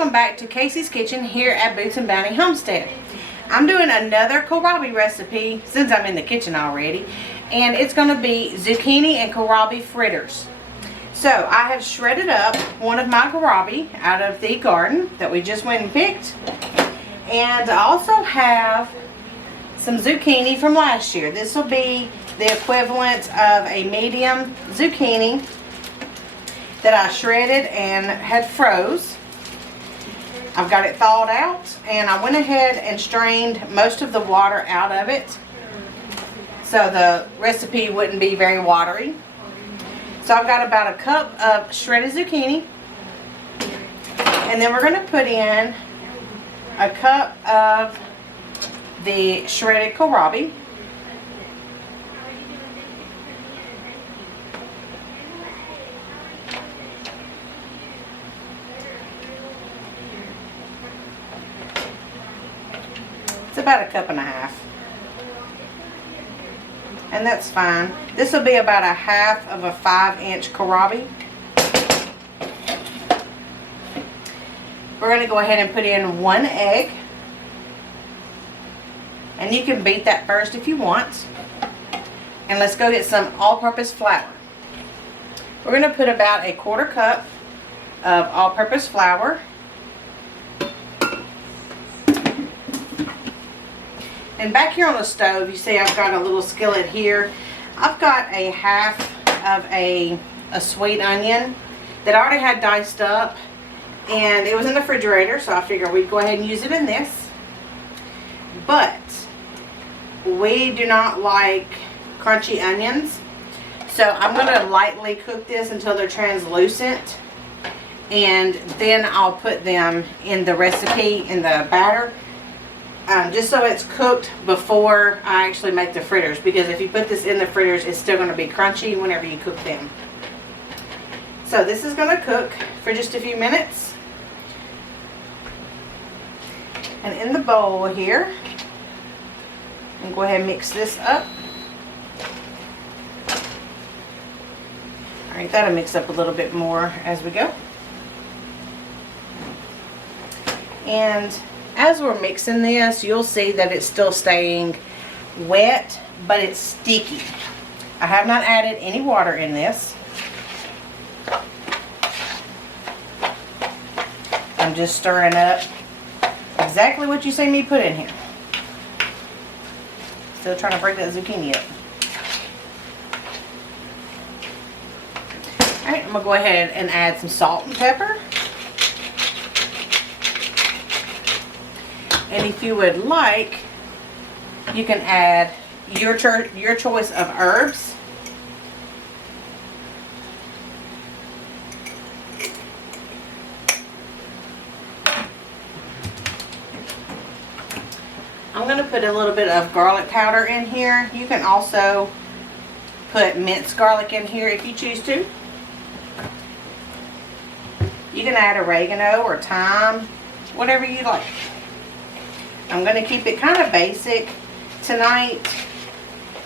welcome back to Casey's Kitchen here at Boots and Bounty Homestead. I'm doing another kohlrabi recipe since I'm in the kitchen already, and it's going to be zucchini and kohlrabi fritters. So I have shredded up one of my kohlrabi out of the garden that we just went and picked, and I also have some zucchini from last year. This will be the equivalent of a medium zucchini that I shredded and had froze. I've got it thawed out, and I went ahead and strained most of the water out of it so the recipe wouldn't be very watery. So I've got about a cup of shredded zucchini, and then we're going to put in a cup of the shredded kohlrabi. It's about a cup and a half, and that's fine. This will be about a half of a 5-inch kohlrabi. We're going to go ahead and put in 1 egg, and you can beat that first if you want. And let's go get some all-purpose flour. We're going to put about a 1/4 cup of all-purpose flour. And back here on the stove, you see I've got a little skillet here. I've got a half of a sweet onion that I already had diced up, and it was in the refrigerator, so I figured we'd go ahead and use it in this. But we do not like crunchy onions, so I'm going to lightly cook this until they're translucent, and then I'll put them in the recipe, in the batter. Just so it's cooked before I actually make the fritters, because if you put this in the fritters, it's still going to be crunchy whenever you cook them. So this is going to cook for just a few minutes. And in the bowl here, I'm going to go ahead and mix this up. Alright, that'll mix up a little bit more as we go. And as we're mixing this, you'll see that it's still staying wet, but it's sticky. I have not added any water in this. I'm just stirring up exactly what you see me put in here. Still trying to break that zucchini up. Alright, I'm going to go ahead and add some salt and pepper. And if you would like, you can add your choice of herbs. I'm going to put a little bit of garlic powder in here. You can also put minced garlic in here if you choose to. You can add oregano or thyme, whatever you like. I'm going to keep it kind of basic tonight,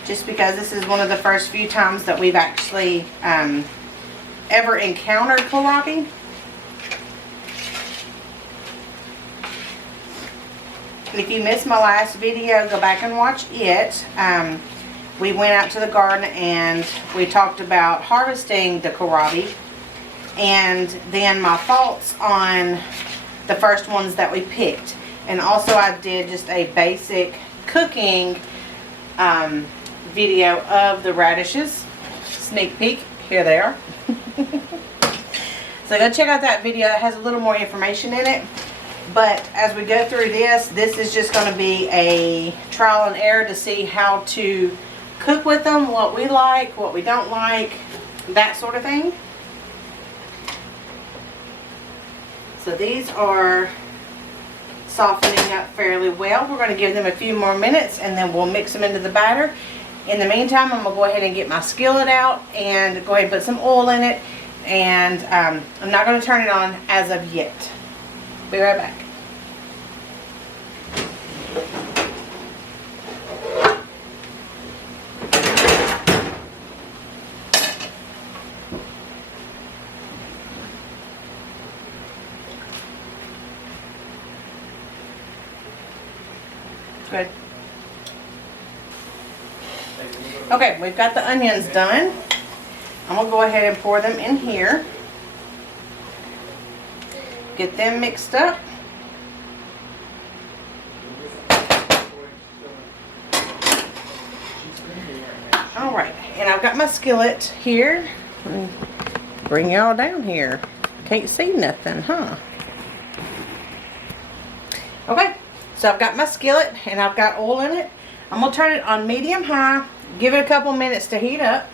just because this is one of the first few times that we've actually ever encountered kohlrabi. If you missed my last video, go back and watch it. We went out to the garden and we talked about harvesting the kohlrabi, and then my thoughts on the first ones that we picked. And also I did just a basic cooking video of the radishes. Sneak peek, here they are. So go check out that video. It has a little more information in it. But as we go through this, this is just going to be a trial and error to see how to cook with them, what we like, what we don't like, that sort of thing. So these are softening up fairly well. We're going to give them a few more minutes, and then we'll mix them into the batter. In the meantime, I'm going to go ahead and get my skillet out and go ahead and put some oil in it, and I'm not going to turn it on as of yet. Be right back. Good. Okay, we've got the onions done. I'm going to go ahead and pour them in here. Get them mixed up. Alright, and I've got my skillet here. Let me bring y'all down here. Can't see nothing, huh? Okay, so I've got my skillet and I've got oil in it. I'm going to turn it on medium-high. Give it a couple minutes to heat up.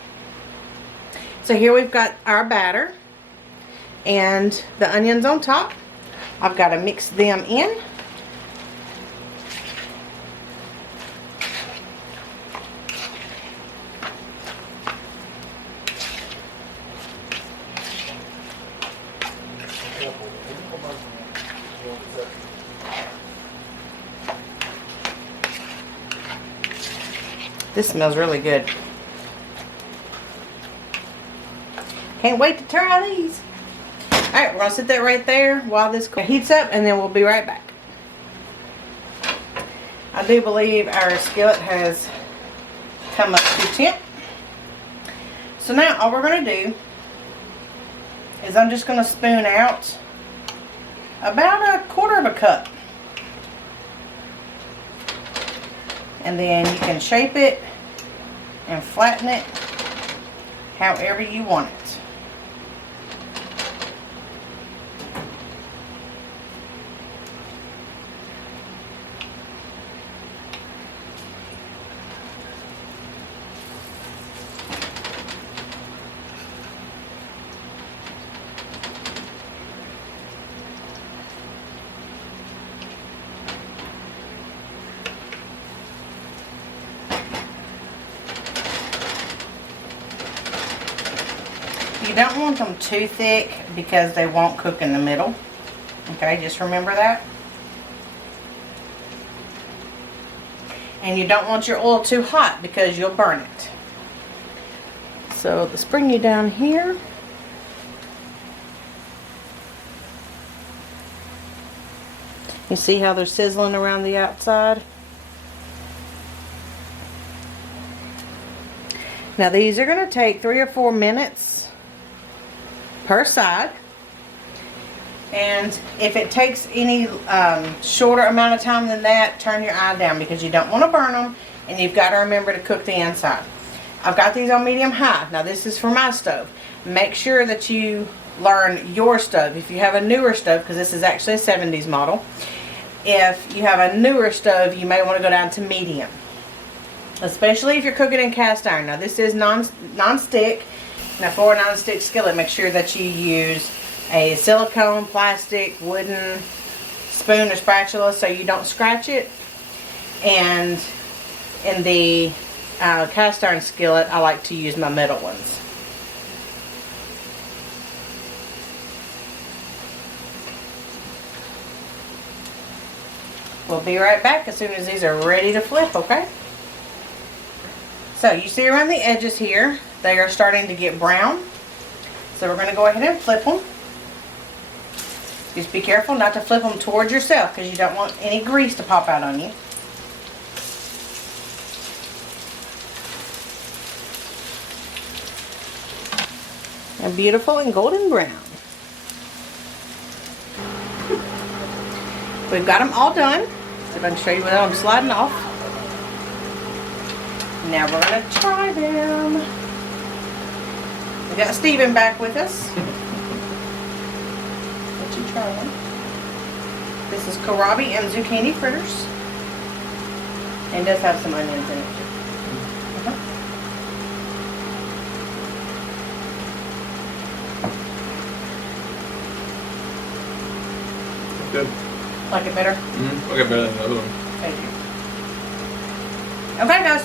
So here we've got our batter and the onions on top. I've got to mix them in. This smells really good. Can't wait to try these. Alright, we're going to sit that right there while this heats up, and then we'll be right back. I do believe our skillet has come up to temp. So now all we're going to do is I'm just going to spoon out about 1/4 of a cup. And then you can shape it and flatten it however you want it. You don't want them too thick because they won't cook in the middle. Okay, just remember that. And you don't want your oil too hot because you'll burn it. So let's bring you down here. You see how they're sizzling around the outside? Now these are going to take 3 or 4 minutes per side, and if it takes any shorter amount of time than that, turn your eye down because you don't want to burn them, and you've got to remember to cook the inside. I've got these on medium high. Now this is for my stove. Make sure that you learn your stove. If you have a newer stove, because this is actually a 70s model, if you have a newer stove, you may want to go down to medium, especially if you're cooking in cast iron. Now this is non-stick. Now for a non-stick skillet, make sure that you use a silicone, plastic, wooden spoon or spatula so you don't scratch it. And in the cast iron skillet, I like to use my metal ones. We'll be right back as soon as these are ready to flip, okay? So you see around the edges here, they are starting to get brown. So we're going to go ahead and flip them. Just be careful not to flip them towards yourself because you don't want any grease to pop out on you. And beautiful and golden brown. We've got them all done. See if I can show you without them sliding off. Now we're going to try them. We got Steven back with us. Let you try one. This is kohlrabi and zucchini fritters. And it does have some onions in it too. Good. Like it better? Mm-hmm. Like it better than the other one. Thank you. Okay guys,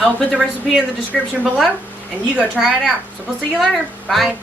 I'll put the recipe in the description below and you go try it out. So we'll see you later. Bye.